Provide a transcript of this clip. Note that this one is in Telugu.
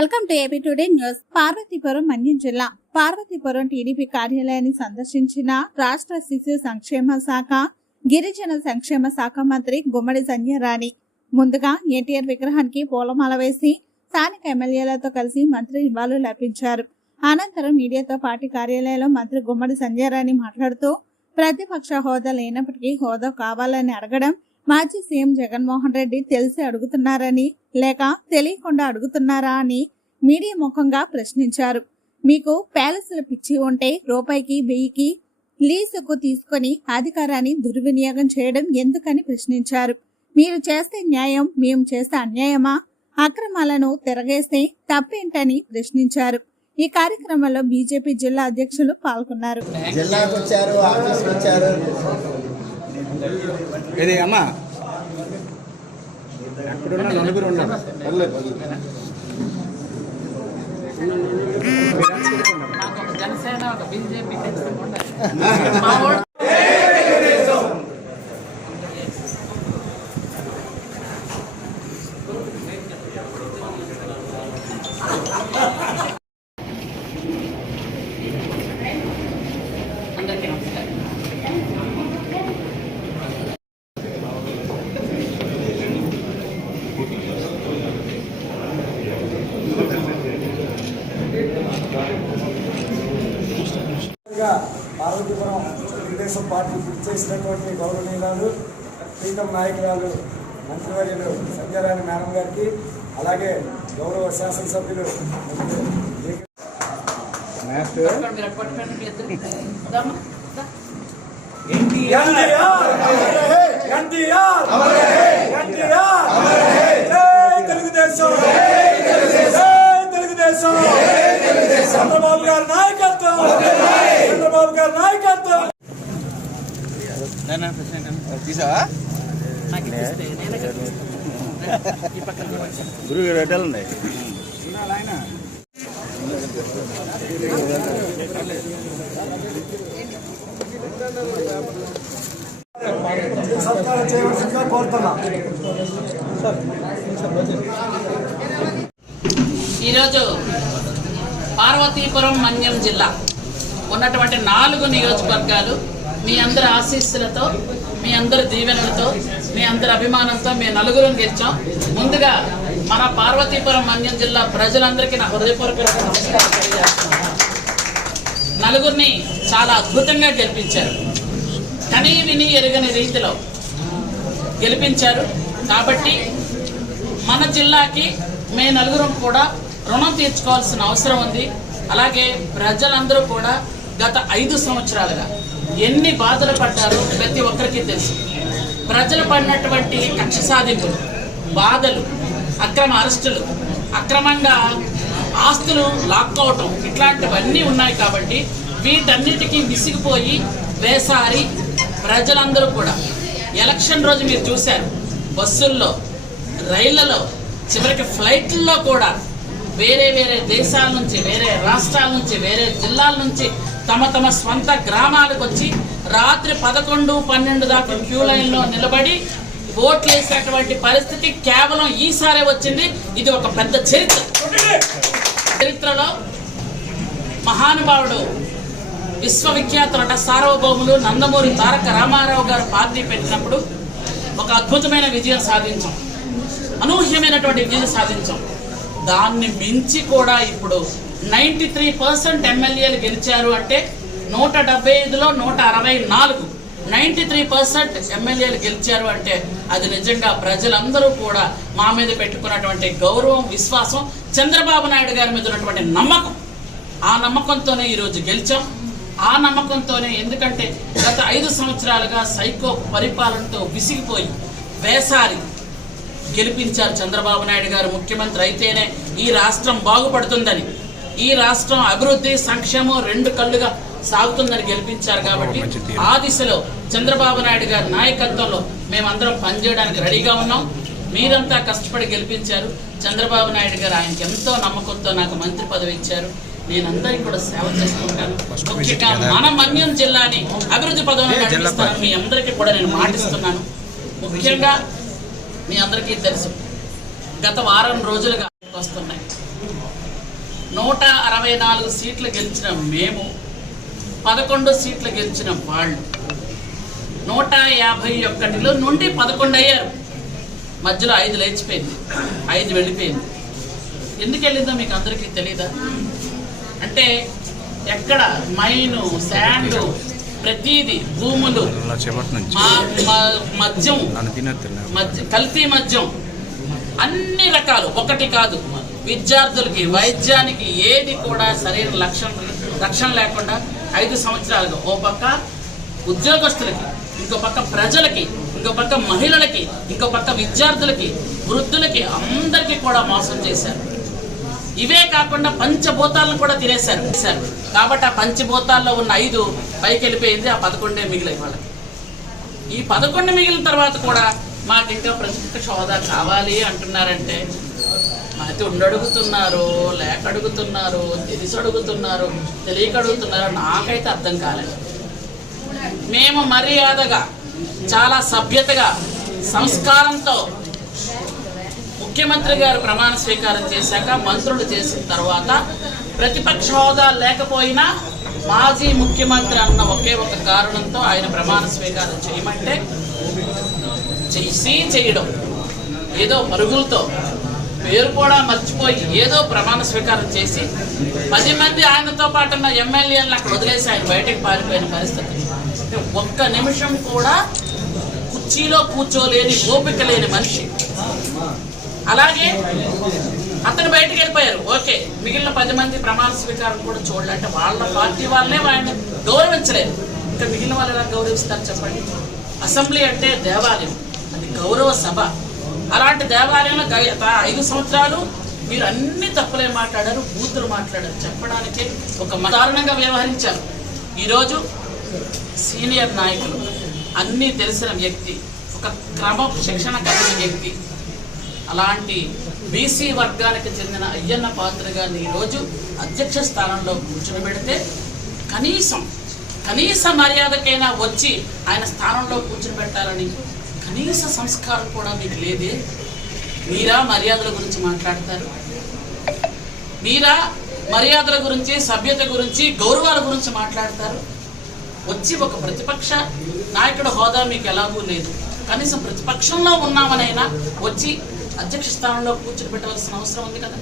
Welcome to AP today news. Parvathipuram Manyam జిల్లా. పార్వతీపురం టీడీపీ కార్యాలయాన్ని సందర్శించిన రాష్ట్ర శిశు సంక్షేమ శాఖ గిరిజన సంక్షేమ శాఖ మంత్రి గుమ్మడి సంజయరాణి ముందుగా ఎన్టీఆర్ విగ్రహానికి పూలమాల వేసి స్థానిక ఎమ్మెల్యేలతో కలిసి మంత్రి నివాళులు అర్పించారు. అనంతరం మీడియాతో పార్టీ కార్యాలయంలో మంత్రి గుమ్మడి సంజయరాణి మాట్లాడుతూ ప్రతిపక్ష హోదా లేనప్పటికీ హోదా కావాలని అడగడం మాజీ సీఎం జగన్మోహన్ రెడ్డి తెలిసి అడుగుతున్నారని లేక తెలియకుండా అడుగుతున్నారా అని మీడియా ముఖంగా ప్రశ్నించారు. మీకు ప్యాలెస్ల పిచ్చి ఉంటే రూపాయికి వెయ్యికి లీజుకు తీసుకొని అధికారాన్ని దుర్వినియోగం చేయడం ఎందుకని ప్రశ్నించారు. మీరు చేస్తే న్యాయం మేము చేస్తే అన్యాయమా? అక్రమాలను తిరగేస్తే తప్పేంటని ప్రశ్నించారు. ఈ కార్యక్రమంలో బీజేపీ జిల్లా అధ్యక్షులు పాల్గొన్నారు. జిల్లాకు వచ్చారు ఆఫీస్కి వచ్చారు ఇది అమ్మా? ఎక్కడున్నా నలుగురు ఉన్నారు. జనసేన ఒక బీజేపీ తెలుసుకుండా మా ఓటు అందరికీ నమస్కారం పార్వతీపురం తెలుగుదేశం పార్టీ పిలిచి చేసినటువంటి గౌరవనీయురాలు ప్రీతం నాయకురాలు మంత్రివర్యులు సంజయరాణి మేడం గారికి అలాగే గౌరవ శాసనసభ్యులు తెలుగుదేశం. చంద్రబాబు గారి నాయకత్వం. చంద్రబాబు గారి నాయకత్వం. గురువు గారు సత్కారం చేయవలసిందిగా కోరుతున్నా. ఈరోజు పార్వతీపురం మన్యం జిల్లా. ఉన్నటువంటి నాలుగు నియోజకవర్గాలు మీ అందరి ఆశీస్సులతో మీ అందరి దీవెనలతో మీ అందరి అభిమానంతో మీ నలుగురం గెలిచాం. ముందుగా మన పార్వతీపురం మన్యం జిల్లా ప్రజలందరికీ నా హృదయపూర్వక నమస్కారం తెలియజేస్తున్నాను. నలుగురిని చాలా అద్భుతంగా గెలిపించారు. కనీ విని ఎరుగని రీతిలో గెలిపించారు. కాబట్టి మన జిల్లాకి మే నలుగురం కూడా రుణం తీర్చుకోవాల్సిన అవసరం ఉంది. అలాగే ప్రజలందరూ కూడా గత ఐదు సంవత్సరాలుగా ఎన్ని బాధలు పడ్డారో ప్రతి ఒక్కరికి తెలుసు. ప్రజలు పడినటువంటి కక్ష సాధింపులు బాధలు అక్రమ అరెస్టులు అక్రమంగా ఆస్తులు లాక్కోవటం ఇట్లాంటివన్నీ ఉన్నాయి కాబట్టి వీటన్నిటికీ విసిగిపోయి వేసారి ప్రజలందరూ కూడా. ఎలక్షన్ రోజు మీరు చూశారు బస్సుల్లో రైళ్ళలో చివరికి ఫ్లైట్లలో కూడా వేరే వేరే దేశాల నుంచి వేరే రాష్ట్రాల నుంచి వేరే జిల్లాల నుంచి తమ తమ స్వంత గ్రామాలకు వచ్చి రాత్రి పదకొండు పన్నెండు దాకా క్యూ లైన్లో నిలబడి ఓట్లు వేసేటువంటి పరిస్థితి కేవలం ఈసారే వచ్చింది. ఇది ఒక పెద్ద చరిత్ర. చరిత్రలో మహానుభావుడు విశ్వవిఖ్యాత నట సార్వభౌములు నందమూరి తారక రామారావు గారు పార్టీ పెట్టినప్పుడు ఒక అద్భుతమైన విజయం సాధించాం. అనూహ్యమైనటువంటి విజయం సాధించాం. దాన్ని మించి కూడా ఇప్పుడు నైంటీ త్రీ పర్సెంట్ ఎమ్మెల్యేలు గెలిచారు అంటే నూట డెబ్బై ఐదులో నూట అరవై నాలుగు. నైంటీ త్రీ పర్సెంట్ ఎమ్మెల్యేలు గెలిచారు అంటే అది నిజంగా ప్రజలందరూ కూడా మా మీద పెట్టుకున్నటువంటి గౌరవం విశ్వాసం చంద్రబాబు నాయుడు గారి మీద ఉన్నటువంటి నమ్మకం. ఆ నమ్మకంతోనే ఈరోజు గెలిచాం. ఆ నమ్మకంతోనే ఎందుకంటే గత ఐదు సంవత్సరాలుగా సైకో పరిపాలనతో విసిగిపోయి వేసారి గెలిపించారు చంద్రబాబు నాయుడు గారు ముఖ్యమంత్రి అయితేనే ఈ రాష్ట్రం బాగుపడుతుందని. ఈ రాష్ట్రం అభివృద్ధి సంక్షేమం రెండు కళ్ళుగా సాగుతుందని గెలిపించారు కాబట్టి ఆ దిశలో చంద్రబాబు నాయుడు గారి నాయకత్వంలో మేమందరం పనిచేయడానికి రెడీగా ఉన్నాం. మీరంతా కష్టపడి గెలిపించారు. చంద్రబాబు నాయుడు గారు ఆయనకి ఎంతో నమ్మకంతో నాకు మంత్రి పదవి ఇచ్చారు. నేను అందరికీ కూడా సేవ చేస్తుంటాను ముఖ్యంగా మన మన్యం జిల్లాని అభివృద్ధి పదవిని నడిపిస్తానని మీ అందరికీ కూడా నేను మాటిస్తున్నాను. ముఖ్యంగా మీ అందరికీ తెలుసు. గత వారం రోజులుగా వస్తున్నాయి. నూట అరవై నాలుగు సీట్లు గెలిచిన మేము పదకొండు సీట్లు గెలిచిన వాళ్ళు. నూట యాభై ఒక్కటిలో నుండి పదకొండు అయ్యారు. మధ్యలో ఐదు లేచిపోయింది ఐదు వెళ్ళిపోయింది. ఎందుకు వెళ్ళిందో మీకు అందరికీ తెలీదా? అంటే ఎక్కడ మైను శాండ్ ప్రతీది భూములు మద్యం మద్య కల్తీ మద్యం అన్ని రకాలు. ఒకటి కాదు. విద్యార్థులకి వైద్యానికి ఏది కూడా సరైన లక్షణ రక్షణ లేకుండా ఐదు సంవత్సరాలుగా. ఓ పక్క ఉద్యోగస్తులకి ఇంకో పక్క ప్రజలకి ఇంకో పక్క మహిళలకి ఇంకో పక్క విద్యార్థులకి వృద్ధులకి అందరికీ కూడా మోసం చేశారు. ఇవే కాకుండా పంచభూతాలను కూడా తినేశారు. సార్ కాబట్టి ఆ పంచభూతాల్లో ఉన్న ఐదు పైకి వెళ్ళిపోయింది ఆ పదకొండే మిగిలిన వాళ్ళకి. ఈ పదకొండు మిగిలిన తర్వాత కూడా మాకు ఇంకా ప్రత్యక్ష హోదా కావాలి అంటున్నారంటే అయితే ఉండి అడుగుతున్నారు లేక అడుగుతున్నారు తెలిసి అడుగుతున్నారు తెలియక అడుగుతున్నారు నాకైతే అర్థం కాలేదు. మేము మర్యాదగా చాలా సభ్యతగా సంస్కారంతో ముఖ్యమంత్రి గారు ప్రమాణ స్వీకారం చేశాక మంత్రులు చేసిన తర్వాత ప్రతిపక్ష హోదా లేకపోయినా మాజీ ముఖ్యమంత్రి అన్న ఒకే ఒక కారణంతో ఆయన ప్రమాణ స్వీకారం చేయమంటే చేసి చేయడం ఏదో పరుగులతో పేరు కూడా మర్చిపోయి ఏదో ప్రమాణ స్వీకారం చేసి పది మంది ఆయనతో పాటు ఉన్న ఎమ్మెల్యేలను అక్కడ వదిలేసి ఆయన బయటకు పారిపోయిన పరిస్థితి. ఒక్క నిమిషం కూడా కుర్చీలో కూర్చోలేని ఓపిక లేని మనిషి. అలాగే అతను బయటకు వెళ్ళిపోయారు. ఓకే మిగిలిన పది మంది ప్రమాణ స్వీకారం కూడా చూడాలంటే వాళ్ళ పార్టీ వాళ్ళే వాళ్ళని గౌరవించలేదు. ఇంకా మిగిలిన వాళ్ళు ఎలా గౌరవిస్తారు చెప్పండి? అసెంబ్లీ అంటే దేవాలయం. అది గౌరవ సభ. అలాంటి దేవాలయంలో గత ఐదు సంవత్సరాలు మీరు అన్ని తప్పులే మాట్లాడారు బూతులు మాట్లాడారు. చెప్పడానికి ఒక దారుణంగా వ్యవహరించారు. ఈరోజు సీనియర్ నాయకులు అన్నీ తెలిసిన వ్యక్తి ఒక క్రమ శిక్షణ కలిగిన వ్యక్తి అలాంటి బీసీ వర్గానికి చెందిన అయ్యన్న పాత్ర గారిని ఈరోజు అధ్యక్ష స్థానంలో కూర్చోబెడితే కనీసం కనీస మర్యాదకైనా వచ్చి ఆయన స్థానంలో కూర్చోబెట్టాలని కనీస సంస్కారం కూడా మీకు లేదే. మీరా మర్యాదల గురించి మాట్లాడతారు. మీరా మర్యాదల గురించి సభ్యత గురించి గౌరవాల గురించి మాట్లాడతారు. వచ్చి ఒక ప్రతిపక్ష నాయకుడు హోదా మీకు ఎలాగూ లేదు. కనీసం ప్రతిపక్షంలో ఉన్నామనైనా వచ్చి అధ్యక్ష స్థానంలో కూర్చుని పెట్టవలసిన అవసరం ఉంది కదా.